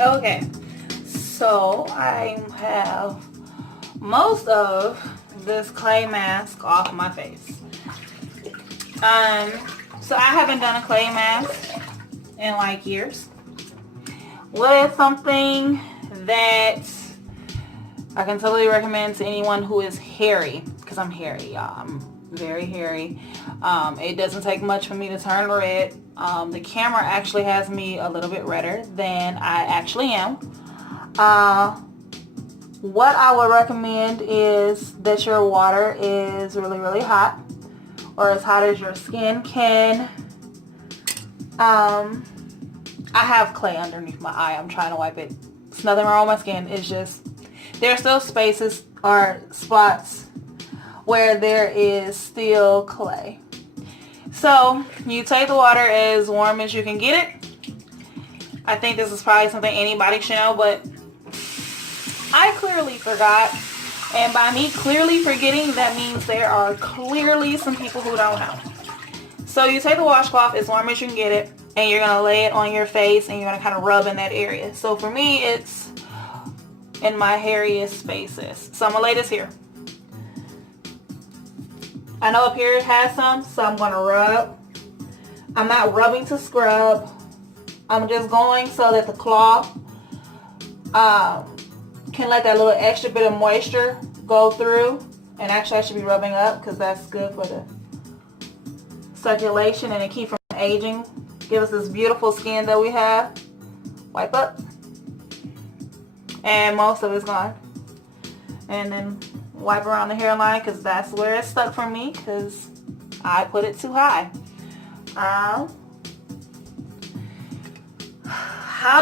Okay, so I have most of this clay mask off my face. So I haven't done a clay mask in like years. What is something that I can totally recommend to anyone who is hairy? Because I'm hairy, y'all. I'm very hairy. It doesn't take much for me to turn red. The camera actually has me a little bit redder than I actually am. What I would recommend is that your water is really, really hot, or as hot as your skin can. I have clay underneath my eye. I'm trying to wipe it. It's nothing wrong with my skin. It's just there are still spaces or spots where there is still clay. So you take the water as warm as you can get it. I think this is probably something anybody should know, but I clearly forgot. And by me clearly forgetting, that means there are clearly some people who don't know. So you take the washcloth as warm as you can get it, and you're going to lay it on your face, and you're going to kind of rub in that area. So for me, it's in my hairiest spaces. So I'm going to lay this here. I know up here it has some, so I'm going to rub. I'm not rubbing to scrub. I'm just going so that the cloth can let that little extra bit of moisture go through. And actually I should be rubbing up because that's good for the circulation and it keep from aging. Give us this beautiful skin that we have. Wipe up. And most of it's gone. And then wipe around the hairline because that's where it's stuck for me because I put it too high. How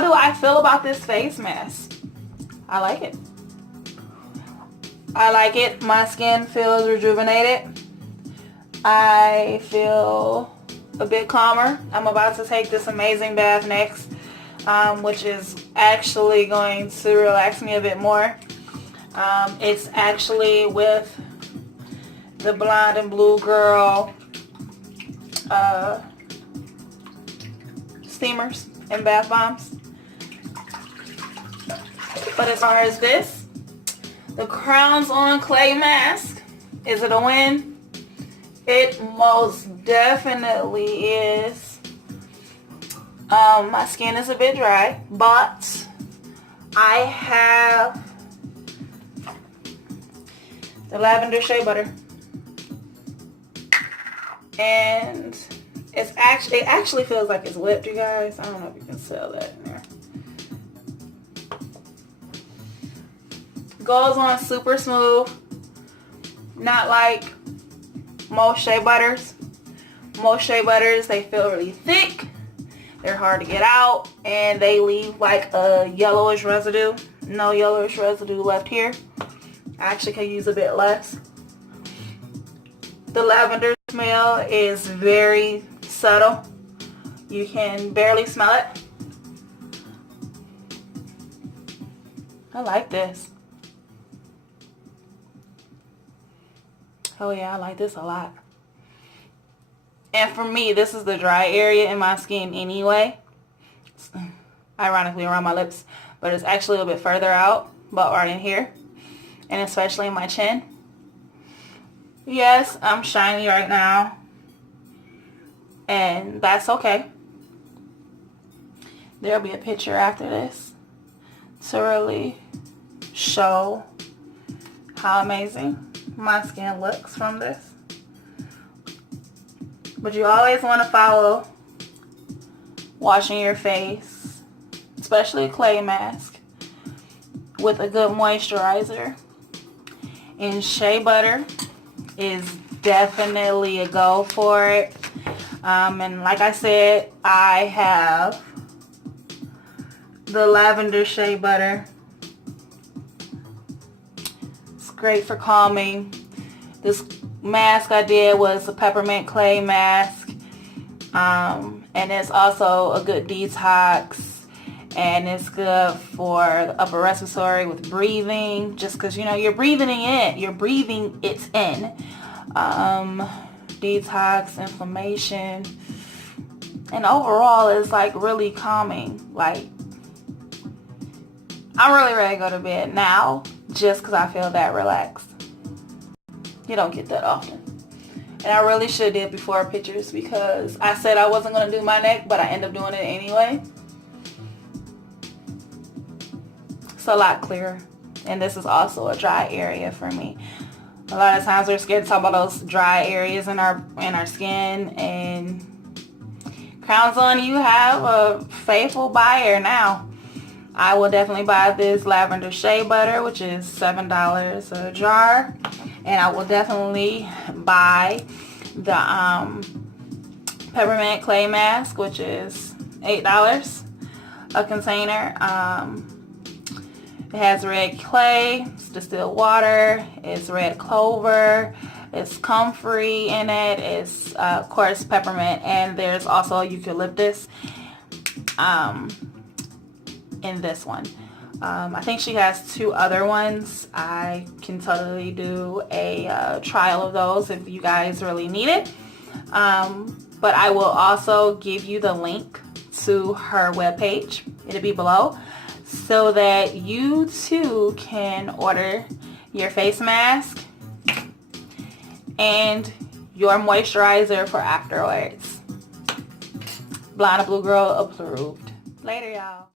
do I feel about this face mask? I like it. I like it. My skin feels rejuvenated. I feel a bit calmer. I'm about to take this amazing bath next, which is actually going to relax me a bit more. It's actually with the Blonde and Blue Girl steamers and bath bombs. But as far as this, the CrownsOn clay mask, is it a win? It most definitely is. My skin is a bit dry, but I have the lavender shea butter, and it actually feels like it's whipped, you guys. I don't know if you can sell that in there. Goes on super smooth, not like most shea butters. Most shea butters, they feel really thick, they're hard to get out, and they leave like a yellowish residue. No yellowish residue left here. I actually could use a bit less. The lavender smell is very subtle. You can barely smell it. I like this. Oh yeah, I like this a lot. And for me, this is the dry area in my skin anyway. It's ironically around my lips, but it's actually a little bit further out, but right in here. And especially in my chin. Yes, I'm shiny right now. And that's okay. There'll be a picture after this to really show how amazing my skin looks from this. But you always want to follow washing your face, especially a clay mask, with a good moisturizer. And shea butter is definitely a go for it. And like I said, I have the lavender shea butter. It's great for calming. This mask I did was a peppermint clay mask. And it's also a good detox. And it's good for the upper respiratory with breathing. Just because, you know, you're breathing it in. Detox, inflammation. And overall, it's like really calming. Like, I'm really ready to go to bed now just because I feel that relaxed. You don't get that often. And I really should did before pictures because I said I wasn't going to do my neck, but I end up doing it anyway. It's a lot clearer. And this is also a dry area for me. A lot of times we're scared to talk about those dry areas in our skin. And CrownsOn, you have a faithful buyer now. I will definitely buy this lavender shea butter, which is $7 a jar. And I will definitely buy the peppermint clay mask, which is $8 a container. It has red clay, it's distilled water, it's red clover, it's comfrey in it, it's of course peppermint, and there's also eucalyptus in this one. I think she has 2 other ones. I can totally do a trial of those if you guys really need it. But I will also give you the link to her webpage. It'll be below so that you too can order your face mask and your moisturizer for afterwards. Blonde Blue Girl approved. Later, y'all.